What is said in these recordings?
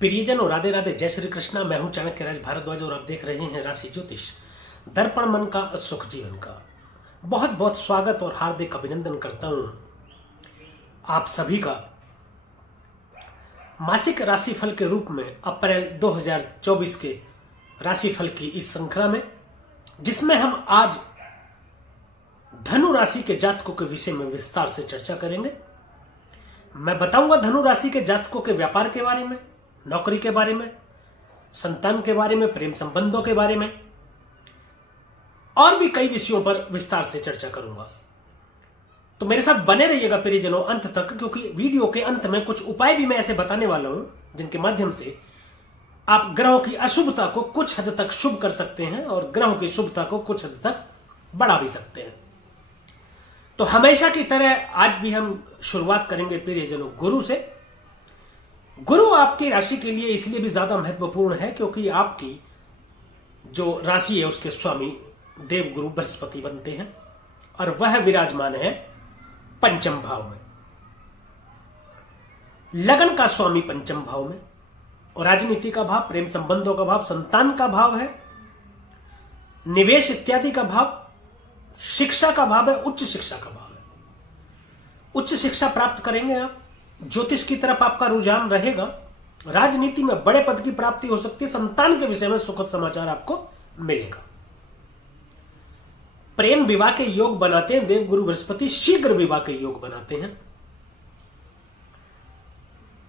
प्रियजनों, राधे राधे, जय श्री कृष्णा। मैं हूं चाणक्य राज भारद्वाज और आप देख रहे हैं राशि ज्योतिष दर्पण मन का सुख जीवन का। बहुत बहुत स्वागत और हार्दिक अभिनंदन करता हूं आप सभी का मासिक राशिफल के रूप में अप्रैल 2024 के राशिफल की इस श्रृंखला में, जिसमें हम आज धनु राशि के जातकों के विषय में विस्तार से चर्चा करेंगे। मैं बताऊंगा धनु राशि के जातकों के व्यापार के बारे में, नौकरी के बारे में, संतान के बारे में, प्रेम संबंधों के बारे में और भी कई विषयों पर विस्तार से चर्चा करूंगा। तो मेरे साथ बने रहिएगा प्रियजनों अंत तक, क्योंकि वीडियो के अंत में कुछ उपाय भी मैं ऐसे बताने वाला हूं जिनके माध्यम से आप ग्रहों की अशुभता को कुछ हद तक शुभ कर सकते हैं और ग्रहों की शुभता को कुछ हद तक बढ़ा भी सकते हैं। तो हमेशा की तरह आज भी हम शुरुआत करेंगे प्रियजनों गुरु से। गुरु आपकी राशि के लिए इसलिए भी ज्यादा महत्वपूर्ण है क्योंकि आपकी जो राशि है उसके स्वामी देवगुरु बृहस्पति बनते हैं और वह विराजमान है पंचम भाव में। लगन का स्वामी पंचम भाव में और राजनीति का भाव, प्रेम संबंधों का भाव, संतान का भाव है, निवेश इत्यादि का भाव, शिक्षा का भाव है, उच्च शिक्षा का भाव है। उच्च शिक्षा प्राप्त करेंगे आप, ज्योतिष की तरफ आपका रुझान रहेगा, राजनीति में बड़े पद की प्राप्ति हो सकती है, संतान के विषय में सुखद समाचार आपको मिलेगा। प्रेम विवाह के योग बनाते हैं देवगुरु बृहस्पति, शीघ्र विवाह के योग बनाते हैं।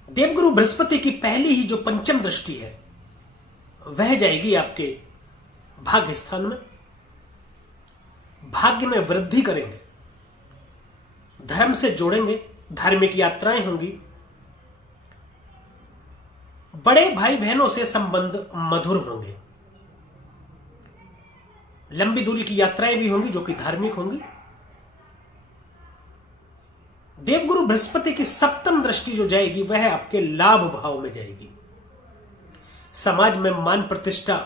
देवगुरु बृहस्पति की पहली ही जो पंचम दृष्टि है वह जाएगी आपके भाग्य स्थान में, भाग्य में वृद्धि करेंगे, धर्म से जोड़ेंगे, धार्मिक यात्राएं होंगी, बड़े भाई बहनों से संबंध मधुर होंगे, लंबी दूरी की यात्राएं भी होंगी जो कि धार्मिक होंगी। देवगुरु बृहस्पति की सप्तम दृष्टि जो जाएगी वह आपके लाभ भाव में जाएगी। समाज में मान प्रतिष्ठा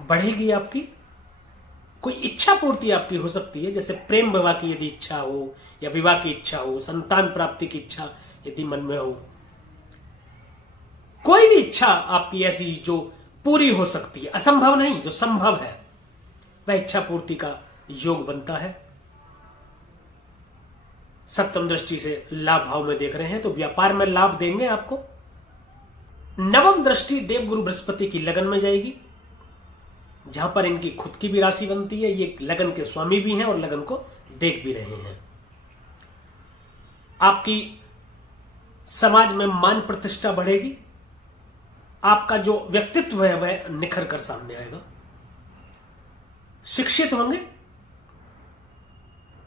बढ़ेगी आपकी, कोई इच्छा पूर्ति आपकी हो सकती है, जैसे प्रेम विवाह की यदि इच्छा हो या विवाह की इच्छा हो, संतान प्राप्ति की इच्छा यदि मन में हो, कोई भी इच्छा आपकी ऐसी जो पूरी हो सकती है, असंभव नहीं, जो संभव है, वह इच्छा पूर्ति का योग बनता है। सप्तम दृष्टि से लाभ भाव में देख रहे हैं तो व्यापार में लाभ देंगे आपको। नवम दृष्टि देवगुरु बृहस्पति की लगन में जाएगी, जहां पर इनकी खुद की भी राशि बनती है, ये लगन के स्वामी भी हैं और लगन को देख भी रहे हैं। आपकी समाज में मान प्रतिष्ठा बढ़ेगी, आपका जो व्यक्तित्व है वह निखर कर सामने आएगा। शिक्षित होंगे,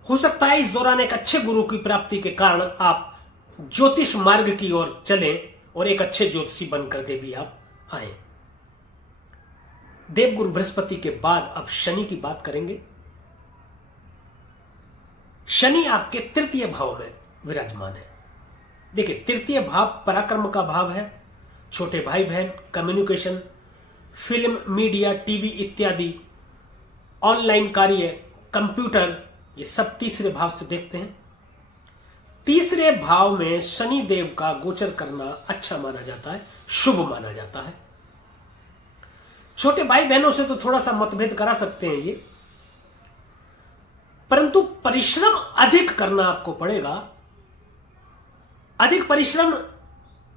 हो सकता है इस दौरान एक अच्छे गुरु की प्राप्ति के कारण आप ज्योतिष मार्ग की ओर चलें और एक अच्छे ज्योतिषी बनकर के भी आप आए। देवगुरु बृहस्पति के बाद अब शनि की बात करेंगे। शनि आपके तृतीय भाव में विराजमान है। देखिए, तृतीय भाव पराक्रम का भाव है, छोटे भाई बहन, कम्युनिकेशन, फिल्म, मीडिया, टीवी इत्यादि, ऑनलाइन कार्य, कंप्यूटर, ये सब तीसरे भाव से देखते हैं। तीसरे भाव में शनि देव का गोचर करना अच्छा माना जाता है, शुभ माना जाता है। छोटे भाई बहनों से तो थोड़ा सा मतभेद करा सकते हैं ये, परंतु परिश्रम अधिक करना आपको पड़ेगा। अधिक परिश्रम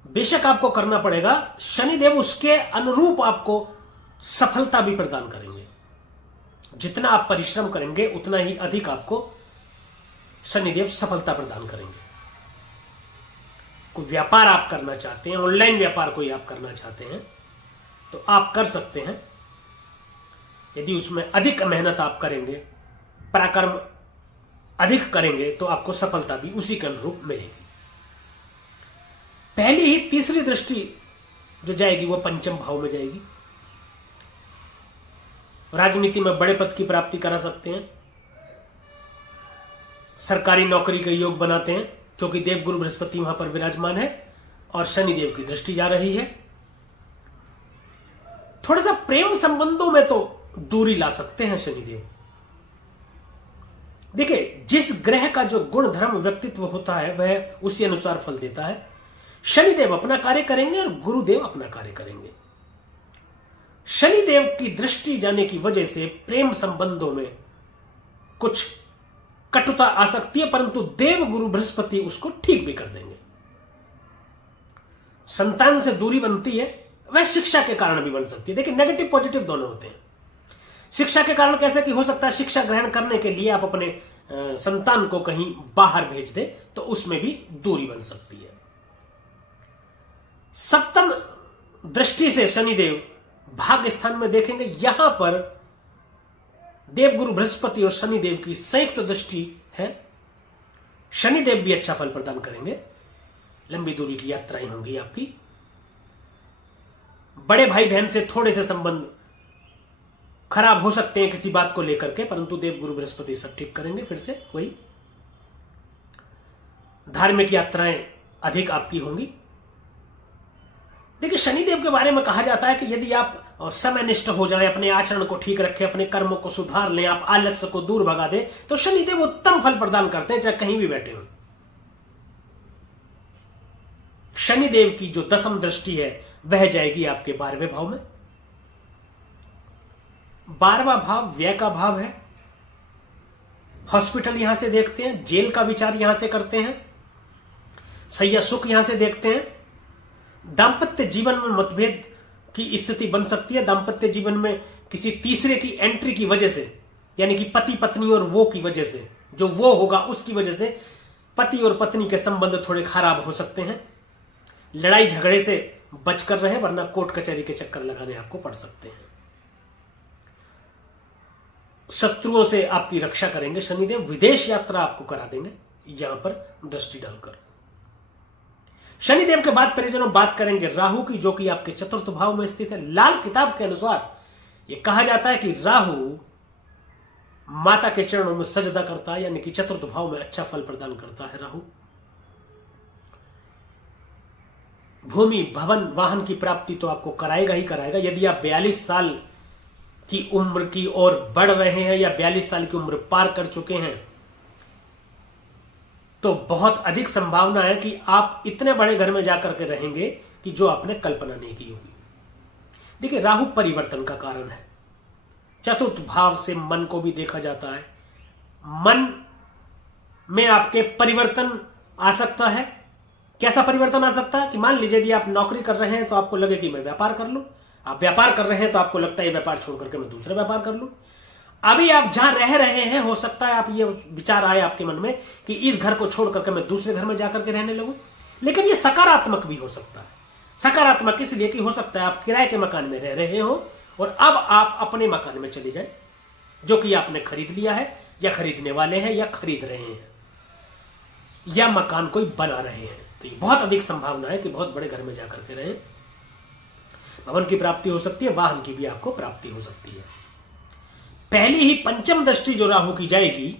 बेशक आपको करना पड़ेगा, शनिदेव उसके अनुरूप आपको सफलता भी प्रदान करेंगे। जितना आप परिश्रम करेंगे उतना ही अधिक आपको शनिदेव सफलता प्रदान करेंगे। कोई व्यापार आप करना चाहते हैं, ऑनलाइन व्यापार कोई आप करना चाहते हैं तो आप कर सकते हैं। यदि उसमें अधिक मेहनत आप करेंगे, पराक्रम अधिक करेंगे तो आपको सफलता भी उसी के अनुरूप मिलेगी। पहली ही तीसरी दृष्टि जो जाएगी वो पंचम भाव में जाएगी। राजनीति में बड़े पद की प्राप्ति करा सकते हैं, सरकारी नौकरी के योग बनाते हैं क्योंकि देवगुरु बृहस्पति वहां पर विराजमान है और शनिदेव की दृष्टि जा रही है। थोड़ा सा प्रेम संबंधों में तो दूरी ला सकते हैं शनिदेव। देखिए, जिस ग्रह का जो गुण धर्म व्यक्तित्व होता है वह उसी अनुसार फल देता है। शनिदेव अपना कार्य करेंगे और गुरुदेव अपना कार्य करेंगे। शनिदेव की दृष्टि जाने की वजह से प्रेम संबंधों में कुछ कटुता आ सकती है, परंतु देव गुरु बृहस्पति उसको ठीक भी कर देंगे। संतान से दूरी बनती है, वह शिक्षा के कारण भी बन सकती है। देखिए, नेगेटिव पॉजिटिव दोनों होते हैं। शिक्षा के कारण कैसे कि हो सकता है शिक्षा ग्रहण करने के लिए आप अपने संतान को कहीं बाहर भेज दे, तो उसमें भी दूरी बन सकती है। सप्तम दृष्टि से शनिदेव भाग्य स्थान में देखेंगे। यहां पर देवगुरु बृहस्पति और शनिदेव की संयुक्त दृष्टि है। शनिदेव भी अच्छा फल प्रदान करेंगे। लंबी दूरी की यात्राएं होंगी आपकी। बड़े भाई बहन से थोड़े से संबंध खराब हो सकते हैं किसी बात को लेकर के, परंतु देवगुरु बृहस्पति सब ठीक करेंगे। फिर से वही धार्मिक यात्राएं अधिक आपकी होंगी। देखिए, शनिदेव के बारे में कहा जाता है कि यदि आप समयनिष्ठ हो जाएं, अपने आचरण को ठीक रखें, अपने कर्मों को सुधार लें, आप आलस्य को दूर भगा दें, तो शनिदेव उत्तम फल प्रदान करते हैं, चाहे कहीं भी बैठे हो। शनिदेव की जो दसम दृष्टि है वह जाएगी आपके 12वें भाव में। 12वां भाव व्यय का भाव है। हॉस्पिटल यहां से देखते हैं, जेल का विचार यहां से करते हैं, सैया सुख यहां से देखते हैं। दांपत्य जीवन में मतभेद की स्थिति बन सकती है। दांपत्य जीवन में किसी तीसरे की एंट्री की वजह से, यानी कि पति पत्नी और वो की वजह से, जो वो होगा उसकी वजह से पति और पत्नी के संबंध थोड़े खराब हो सकते हैं। लड़ाई झगड़े से बचकर रहें, वरना कोर्ट कचहरी के चक्कर लगाने आपको पड़ सकते हैं। शत्रुओं से आपकी रक्षा करेंगे शनिदेव। विदेश यात्रा आपको करा देंगे यहां पर दृष्टि डालकर। शनिदेव के बाद परिजनों बात करेंगे राहु की, जो कि आपके चतुर्थ भाव में स्थित है। लाल किताब के अनुसार यह कहा जाता है कि राहु माता के चरणों में सजदा करता है, यानी कि चतुर्थ भाव में अच्छा फल प्रदान करता है राहु। भूमि भवन वाहन की प्राप्ति तो आपको कराएगा ही कराएगा। यदि आप 42 साल की उम्र की ओर बढ़ रहे हैं या 42 साल की उम्र पार कर चुके हैं, तो बहुत अधिक संभावना है कि आप इतने बड़े घर में जाकर के रहेंगे कि जो आपने कल्पना नहीं की होगी। देखिए, राहु परिवर्तन का कारण है। चतुर्थ भाव से मन को भी देखा जाता है। मन में आपके परिवर्तन आ सकता है। कैसा परिवर्तन आ सकता है कि मान लीजिए यदि आप नौकरी कर रहे हैं तो आपको लगे कि मैं व्यापार कर लूं। आप व्यापार कर रहे हैं तो आपको लगता है ये व्यापार छोड़ करके मैं दूसरा व्यापार कर लूं। अभी आप जहां रह रहे हैं, हो सकता है आप ये विचार आए आपके मन में कि इस घर को छोड़ करके मैं दूसरे घर में जाकर के रहने लगूं। लेकिन ये सकारात्मक भी हो सकता है। सकारात्मक इसलिए कि हो सकता है आप किराए के मकान में रह रहे हो और अब आप अपने मकान में चले जाएं, जो कि आपने खरीद लिया है या खरीदने वाले हैं या खरीद रहे हैं या मकान कोई बना रहे हैं। तो ये बहुत अधिक संभावना है कि बहुत बड़े घर में जाकर के रहें। भवन की प्राप्ति हो सकती है, वाहन की भी आपको प्राप्ति हो सकती है। पहली ही पंचम दृष्टि जो राहु की जाएगी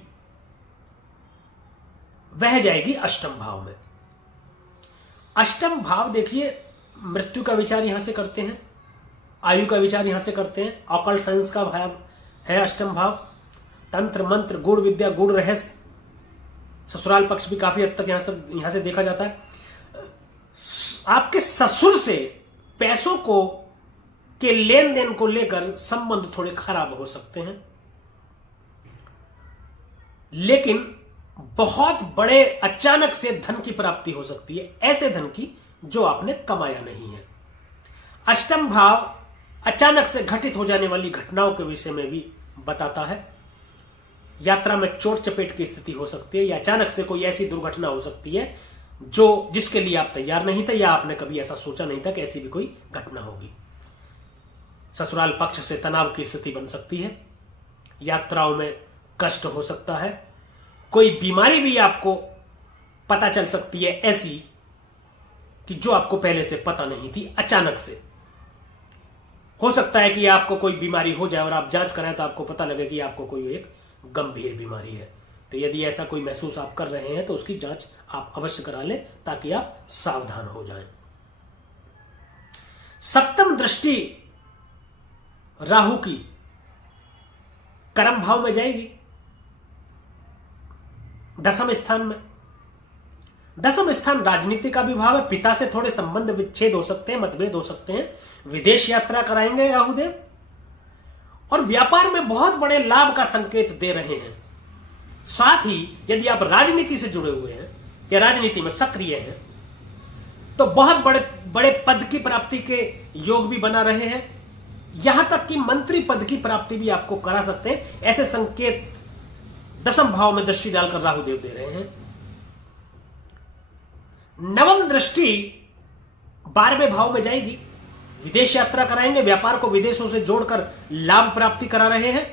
वह जाएगी अष्टम भाव में। अष्टम भाव देखिए, मृत्यु का विचार यहां से करते हैं, आयु का विचार यहां से करते हैं। ऑकल्ट साइंस का भाव है अष्टम भाव। तंत्र मंत्र गूढ़ विद्या गूढ़ रहस्य, ससुराल पक्ष भी काफी हद तक यहां से देखा जाता है। आपके ससुर से पैसों को के लेन देन को लेकर संबंध थोड़े खराब हो सकते हैं, लेकिन बहुत बड़े अचानक से धन की प्राप्ति हो सकती है, ऐसे धन की जो आपने कमाया नहीं है। अष्टम भाव अचानक से घटित हो जाने वाली घटनाओं के विषय में भी बताता है। यात्रा में चोट चपेट की स्थिति हो सकती है या अचानक से कोई ऐसी दुर्घटना हो सकती है जिसके लिए आप तैयार नहीं थे या आपने कभी ऐसा सोचा नहीं था कि ऐसी भी कोई घटना होगी। ससुराल पक्ष से तनाव की स्थिति बन सकती है। यात्राओं में कष्ट हो सकता है। कोई बीमारी भी आपको पता चल सकती है ऐसी कि जो आपको पहले से पता नहीं थी। अचानक से हो सकता है कि आपको कोई बीमारी हो जाए और आप जांच कराएं तो आपको पता लगे कि आपको कोई एक गंभीर बीमारी है। तो यदि ऐसा कोई महसूस आप कर रहे हैं तो उसकी जांच आप अवश्य करा लें ताकि आप सावधान हो जाएं। सप्तम दृष्टि राहु की कर्म भाव में जाएगी, दसम स्थान में। दसम स्थान राजनीति का भी भाव है। पिता से थोड़े संबंध विच्छेद हो सकते हैं, मतभेद हो सकते हैं। विदेश यात्रा कराएंगे राहुदेव और व्यापार में बहुत बड़े लाभ का संकेत दे रहे हैं। साथ ही यदि आप राजनीति से जुड़े हुए हैं या राजनीति में सक्रिय हैं तो बहुत बड़े बड़े पद की प्राप्ति के योग भी बना रहे हैं। यहां तक कि मंत्री पद की प्राप्ति भी आपको करा सकते हैं। ऐसे संकेत दसम भाव में दृष्टि डालकर राहुदेव दे रहे हैं। नवम दृष्टि 12वें भाव में जाएगी। विदेश यात्रा कराएंगे, व्यापार को विदेशों से जोड़कर लाभ प्राप्ति करा रहे हैं।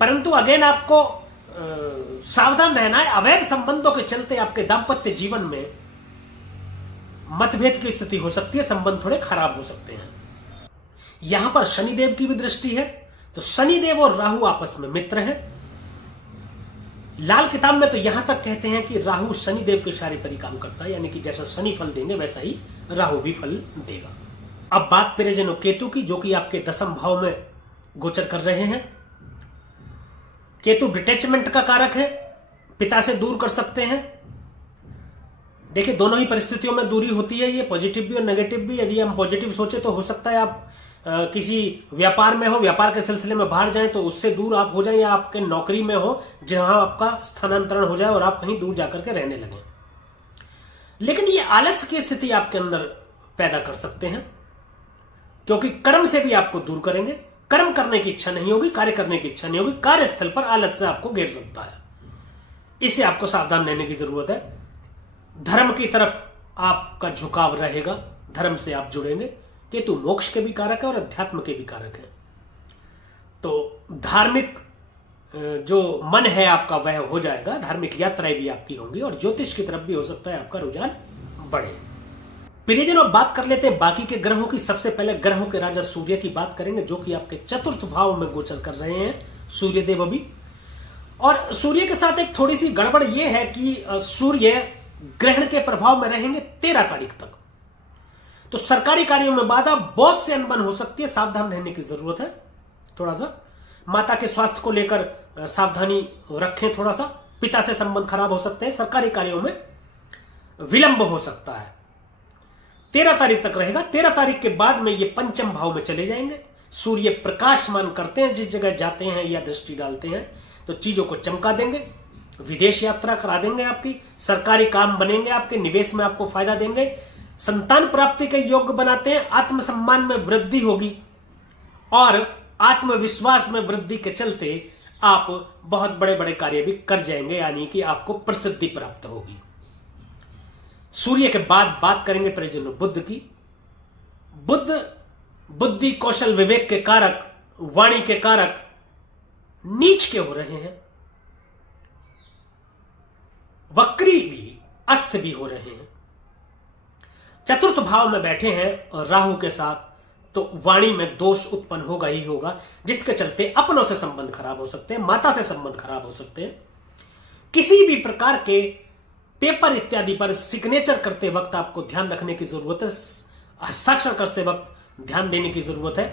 परंतु अगेन आपको सावधान रहना है। अवैध संबंधों के चलते आपके दाम्पत्य जीवन में मतभेद की स्थिति हो सकती है, संबंध थोड़े खराब हो सकते हैं। यहां पर शनिदेव की भी दृष्टि है, तो शनिदेव और राहु आपस में मित्र हैं। लाल किताब में तो यहां तक कहते हैं कि राहु शनिदेव के इशारे पर ही काम करता है, यानी कि जैसा शनि फल देंगे वैसा ही राहु भी फल देगा। अब बात प्रियजनों केतु की, जो कि आपके दसम भाव में गोचर कर रहे हैं। केतु डिटैचमेंट का कारक है, पिता से दूर कर सकते हैं। देखिए, दोनों ही परिस्थितियों में दूरी होती है, ये पॉजिटिव भी और नेगेटिव भी। यदि हम पॉजिटिव सोचे तो हो सकता है आप किसी व्यापार में हो, व्यापार के सिलसिले में बाहर जाएं तो उससे दूर आप हो जाएं, या आपके नौकरी में हो जहां आपका स्थानांतरण हो जाए और आप कहीं दूर जाकर के रहने लगें। लेकिन ये आलस्य की स्थिति आपके अंदर पैदा कर सकते हैं, क्योंकि कर्म से भी आपको दूर करेंगे। कर्म करने की इच्छा नहीं होगी, कार्य करने की इच्छा नहीं होगी, कार्यस्थल पर आलस्य आपको घेर सकता है। इससे आपको सावधान रहने की जरूरत है। धर्म की तरफ आपका झुकाव रहेगा, धर्म से आप जुड़ेंगे। केतु मोक्ष के भी कारक है और अध्यात्म के भी कारक है, तो धार्मिक जो मन है आपका वह हो जाएगा। धार्मिक यात्राएं भी आपकी होंगी और ज्योतिष की तरफ भी हो सकता है आपका रुझान बढ़े। प्रियजनों, अब बात कर लेते हैं बाकी के ग्रहों की। सबसे पहले ग्रहों के राजा सूर्य की बात करेंगे, जो कि आपके चतुर्थ भाव में गोचर कर रहे हैं सूर्यदेव अभी। और सूर्य के साथ एक थोड़ी सी गड़बड़ यह है कि सूर्य ग्रहण के प्रभाव में रहेंगे 13 तारीख तक, तो सरकारी कार्यों में बाधा, बॉस से अनबन हो सकती है। सावधान रहने की जरूरत है। थोड़ा सा माता के स्वास्थ्य को लेकर सावधानी रखें। थोड़ा सा पिता से संबंध खराब हो सकते हैं। सरकारी कार्यों में विलंब हो सकता है। 13 तारीख तक रहेगा। 13 तारीख के बाद में ये पंचम भाव में चले जाएंगे। सूर्य प्रकाशमान करते हैं, जिस जगह जाते हैं या दृष्टि डालते हैं तो चीजों को चमका देंगे। विदेश यात्रा करा देंगे आपकी, सरकारी काम बनेंगे आपके, निवेश में आपको फायदा देंगे, संतान प्राप्ति के योग्य बनाते हैं। आत्मसम्मान में वृद्धि होगी और आत्मविश्वास में वृद्धि के चलते आप बहुत बड़े बड़े कार्य भी कर जाएंगे, यानी कि आपको प्रसिद्धि प्राप्त होगी। सूर्य के बाद बात करेंगे परिजनों बुध की। बुध बुद्धि, कौशल, विवेक के कारक, वाणी के कारक नीच के हो रहे हैं। वक्री भी, अस्त भी हो रहे हैं। चतुर्थ भाव में बैठे हैं राहु के साथ, तो वाणी में दोष उत्पन्न होगा ही होगा, जिसके चलते अपनों से संबंध खराब हो सकते हैं, माता से संबंध खराब हो सकते हैं। किसी भी प्रकार के पेपर इत्यादि पर सिग्नेचर करते वक्त आपको ध्यान रखने की जरूरत है। हस्ताक्षर करते वक्त ध्यान देने की जरूरत है।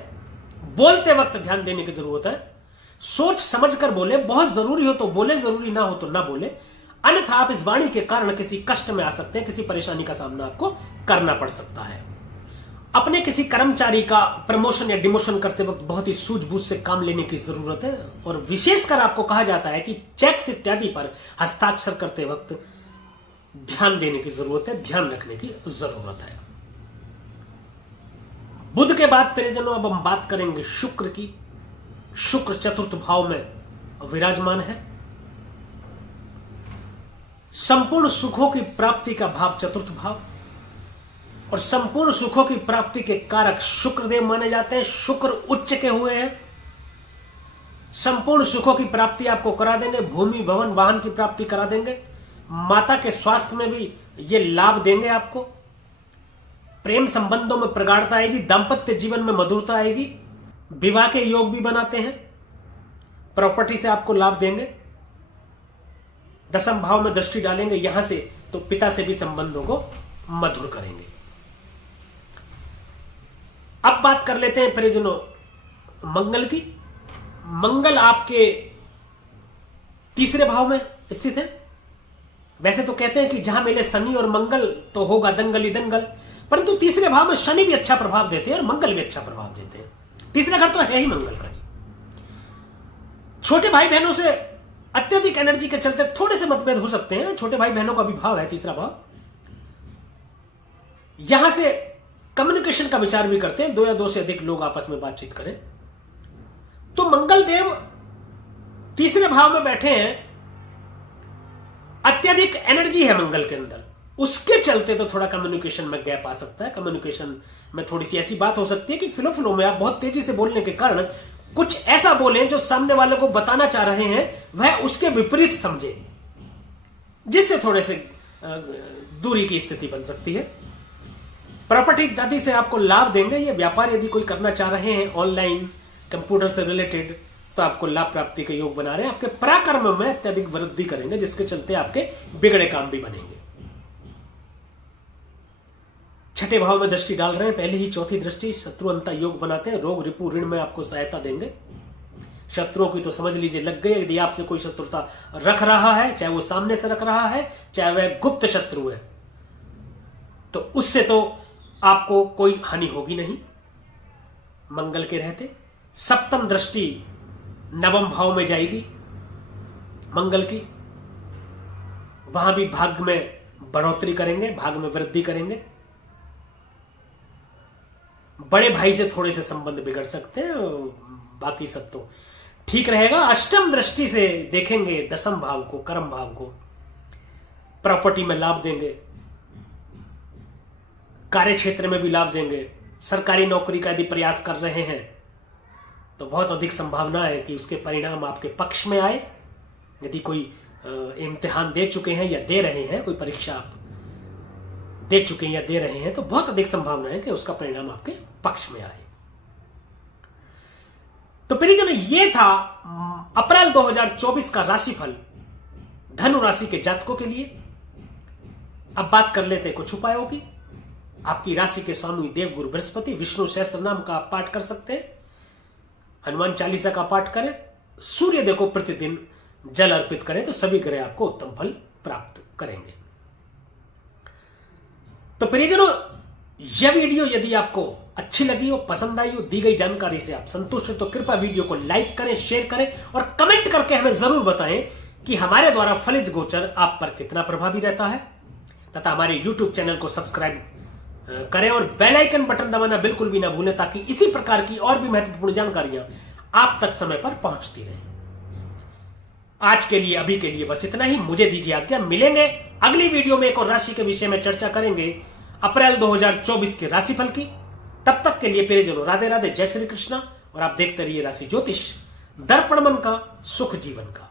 बोलते वक्त ध्यान देने की जरूरत है। सोच समझकर बोले, बहुत जरूरी हो तो बोले, जरूरी ना हो तो ना बोले, अन्यथा आप इस वाणी के कारण किसी कष्ट में आ सकते हैं, किसी परेशानी का सामना आपको करना पड़ सकता है। अपने किसी कर्मचारी का प्रमोशन या डिमोशन करते वक्त बहुत ही सूझबूझ से काम लेने की जरूरत है। और विशेषकर आपको कहा जाता है कि चेक्स इत्यादि पर हस्ताक्षर करते वक्त ध्यान देने की जरूरत है, ध्यान रखने की जरूरत है। बुध के बाद प्रियजनों अब हम बात करेंगे शुक्र की। शुक्र चतुर्थ भाव में विराजमान है। संपूर्ण सुखों की प्राप्ति का भाव चतुर्थ भाव, और संपूर्ण सुखों की प्राप्ति के कारक शुक्रदेव माने जाते हैं। शुक्र उच्च के हुए हैं। संपूर्ण सुखों की प्राप्ति आपको करा देंगे। भूमि, भवन, वाहन की प्राप्ति करा देंगे। माता के स्वास्थ्य में भी ये लाभ देंगे आपको। प्रेम संबंधों में प्रगाढ़ता आएगी। दाम्पत्य जीवन में मधुरता आएगी। विवाह के योग भी बनाते हैं। प्रॉपर्टी से आपको लाभ देंगे। दसम भाव में दृष्टि डालेंगे यहां से, तो पिता से भी संबंधों को मधुर करेंगे। अब बात कर लेते हैं परिजनों मंगल की। मंगल आपके तीसरे भाव में स्थित है। वैसे तो कहते हैं कि जहां मिले शनि और मंगल तो होगा दंगल ही दंगल, परंतु तीसरे भाव में शनि भी अच्छा प्रभाव देते हैं और मंगल भी अच्छा प्रभाव देते हैं। तीसरा घर तो है ही मंगल का। छोटे भाई बहनों से अत्यधिक एनर्जी के चलते थोड़े से मतभेद हो सकते हैं। छोटे भाई बहनों का भी भाव है तीसरा भाव। यहां से कम्युनिकेशन का विचार भी करते हैं, दो या दो से अधिक लोग आपस में बातचीत करें। तो मंगल देव तीसरे भाव में बैठे हैं, अत्यधिक एनर्जी है मंगल के अंदर, उसके चलते तो थोड़ा कम्युनिकेशन में गैप आ सकता है। कम्युनिकेशन में थोड़ी सी ऐसी बात हो सकती है कि फ्लो में आप बहुत तेजी से बोलने के कारण कुछ ऐसा बोलें जो सामने वाले को बताना चाह रहे हैं वह उसके विपरीत समझे, जिससे थोड़े से दूरी की स्थिति बन सकती है। प्रॉपर्टी इत्यादि से आपको लाभ देंगे। ये व्यापार यदि कोई करना चाह रहे हैं ऑनलाइन कंप्यूटर से रिलेटेड, तो आपको लाभ प्राप्ति के योग बना रहे हैं। आपके पराक्रम में अत्यधिक वृद्धि करेंगे, जिसके चलते आपके बिगड़े काम भी बनेंगे। छठे भाव में दृष्टि डाल रहे हैं, पहली ही चौथी दृष्टि शत्रु अंता योग बनाते हैं। रोग रिपु ऋण में आपको सहायता देंगे। शत्रुओं की तो समझ लीजिए लग गई। यदि आपसे कोई शत्रुता रख रहा है, चाहे वो सामने से रख रहा है, चाहे वह गुप्त शत्रु है, तो उससे तो आपको कोई हानि होगी नहीं मंगल के रहते। सप्तम दृष्टि नवम भाव में जाएगी मंगल की, वहां भी भाग्य में बढ़ोतरी करेंगे, भाग्य में वृद्धि करेंगे। बड़े भाई से थोड़े से संबंध बिगड़ सकते हैं, बाकी सब तो ठीक रहेगा। अष्टम दृष्टि से देखेंगे दसम भाव को, कर्म भाव को, प्रॉपर्टी में लाभ देंगे, कार्य क्षेत्र में भी लाभ देंगे। सरकारी नौकरी का यदि प्रयास कर रहे हैं तो बहुत अधिक संभावना है कि उसके परिणाम आपके पक्ष में आए। यदि कोई इम्तिहान दे चुके हैं या दे रहे हैं, कोई परीक्षा आप दे चुके हैं या दे रहे हैं, तो बहुत अधिक संभावना है कि उसका परिणाम आपके पक्ष में आए। तो परिजनों, ये था अप्रैल 2024 का राशिफल धनु राशि के जातकों के लिए। अब बात कर लेते हैं कुछ उपायों की। आपकी राशि के स्वामी देवगुरु बृहस्पति, विष्णु सहस्त्र नाम का आप पाठ कर सकते हैं, हनुमान चालीसा का पाठ करें, सूर्यदेव को प्रतिदिन जल अर्पित करें, तो सभी ग्रह आपको उत्तम फल प्राप्त करेंगे। तो परिजनों, यह वीडियो यदि आपको अच्छी लगी हो, पसंद आई हो, दी गई जानकारी से आप संतुष्ट हो, तो कृपया वीडियो को लाइक करें, शेयर करें और कमेंट करके हमें जरूर बताएं कि हमारे द्वारा फलित गोचर आप पर कितना प्रभावी रहता है। तथा हमारे YouTube चैनल को सब्सक्राइब करें और बेल आइकन बटन दबाना बिल्कुल भी ना भूलें, ताकि इसी प्रकार की और भी महत्वपूर्ण जानकारियां आप तक समय पर पहुंचती रहें। आज के लिए, अभी के लिए बस इतना ही। मुझे दीजिए आज्ञा। मिलेंगे अगली वीडियो में एक और राशि के विषय में चर्चा करेंगे, अप्रैल 2024 के राशिफल की। तब तक के लिए प्रियजनों, राधे राधे, जय श्री कृष्णा। और आप देखते रहिए राशि ज्योतिष, दर्पण मन का, सुख जीवन का।